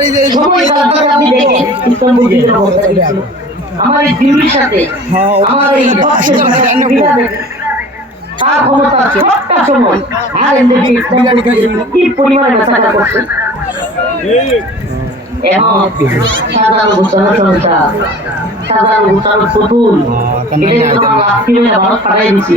এই যে ছিল। আমার এই দিল্লির সাথে হ্যাঁ, আমার এই। বিরাট তার ক্ষমতা ছোট্ট সময় আর এদেরকে কি পরিমাণে মেসাকার করছে? এবং সাধারণ ঘোষণা সংস্থা সাধারণ ঘোষণার পুতুল। এটা তোমার হয়ে ভারত পাঠাই দিছি।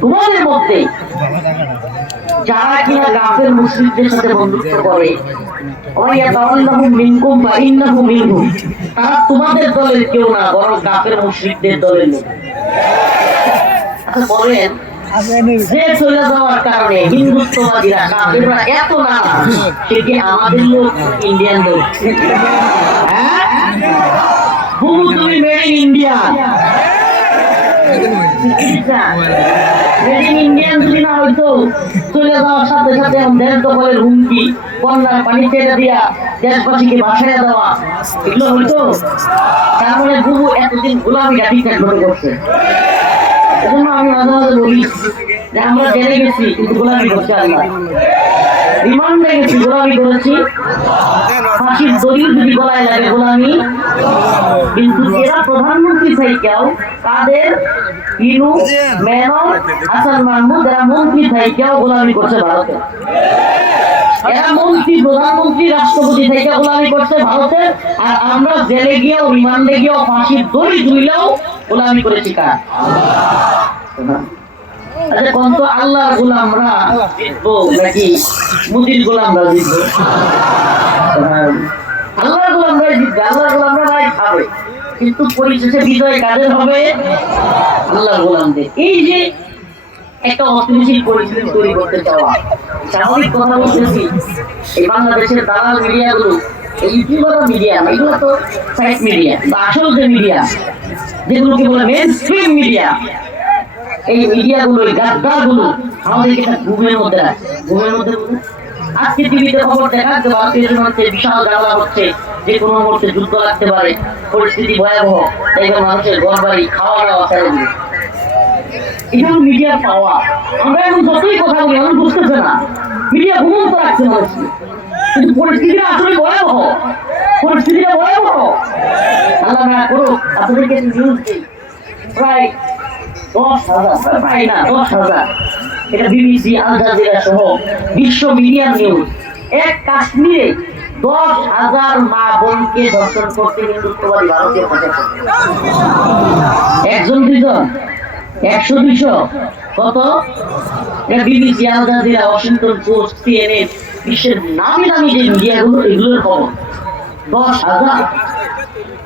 তোমাদের মধ্যে যারা কিনা গাফের মুসলিমদের সাথে বন্ধুত্ব করে তারা তোমাদের দলের কেউ না, বরং গাফের মুশরিকদের দলের লোক। আচ্ছা চলে যাওয়ার কারণে হিন্দুত্ববাদীরা এত না সে আমাদের লোক, ইন্ডিয়ান লোক? হ্যাঁ? বুবু তুমি made in India made in Indian যদি না হইতো চলে যাওয়ার সাথে সাথে দেশ দখলের হুমকি। বন্যার পানি ছেড়ে দিয়া দেশবাসীকে ভাসাইয়া দেওয়া। এগুলো হইতো তার মানে বুবু এতদিন গোলামিটা ঠিকঠাক ভাবে করছে। এজন্য আমি মাঝে মাঝে বলি যে আমরা জেনে গেছি কিন্তু গোলামি করছে আল্লাহ। রিমান্ডে গেছি গোলামি করেছি। ফাঁসির দড়ি যদি গলায় লাগে গোলামি। কিন্তু এরা প্রধানমন্ত্রী থাইকেও কাদের? ইনু, মেনন, হাসান মাহমুদ, এরা মন্ত্রী থাইকেও গোলামি করছে ভারতে। এরা মন্ত্রী, প্রধানমন্ত্রী, রাষ্ট্রপতি থেকে গোলামি করছে ভারতে। আর আমরা জেলে গিয়েও, রিমান্ডে গিয়েও ফাঁসির দড়ি ঝুইলেও গোলামি করেছি কার? আচ্ছা কোন তো আল্লাহর গোলামরা জিতবো নাকি মুদির গোলামরা জিতবো? গোলামরা জিতবে গোলামরা নাই খাবে কিন্তু পরিশেষে বিজয় কাদের হবে? গোলামদের এই যে একটা পরিস্থিতি তৈরি করতে চাওয়া স্বাভাবিক কথা বলতেছি, এই বাংলাদেশের দালাল মিডিয়াগুলো এই মিডিয়া এগুলো তো সাইড মিডিয়া বা আসল যে মিডিয়া যেগুলোকে বলে মেন স্ট্রিম মিডিয়া এই মিডিয়াগুলো, এই গাদ্দারগুলো আমাদেরকে একটা ঘুমের মধ্যে রাখে। ঘুমের মধ্যে? আজকে টিভিতে খবর দেখা যে ভারতীয় জনগণকে বিশাল ঝামেলা হচ্ছে। যে কোনো মুহূর্তে যুদ্ধ লাগতে পারে, পরিস্থিতি ভয়াবহ। তাই মানুষের ঘর বাড়ি খাওয়া দাওয়া দিবে এটা মিডিয়ার পাওয়া আমরা এখন যতই কথা বলি এখন বুঝতেছে না। মিডিয়া ঘুমন্ত রাখছে কিন্তু পরিস্থিতিটা আসলে ভয়াবহ। পরিস্থিতিটা ভয়াবহ। আল্লাহ না করুক, আপনাদেরকে নিউজ প্রায় দশ দশ দশ একজন দুজন একশো, দুইশো। কত? এটা BBC Al Jazeera Washington Post বিশ্বের নামি নামি যে মিডিয়াগুলো, এগুলোর খবর। দশ হাজার।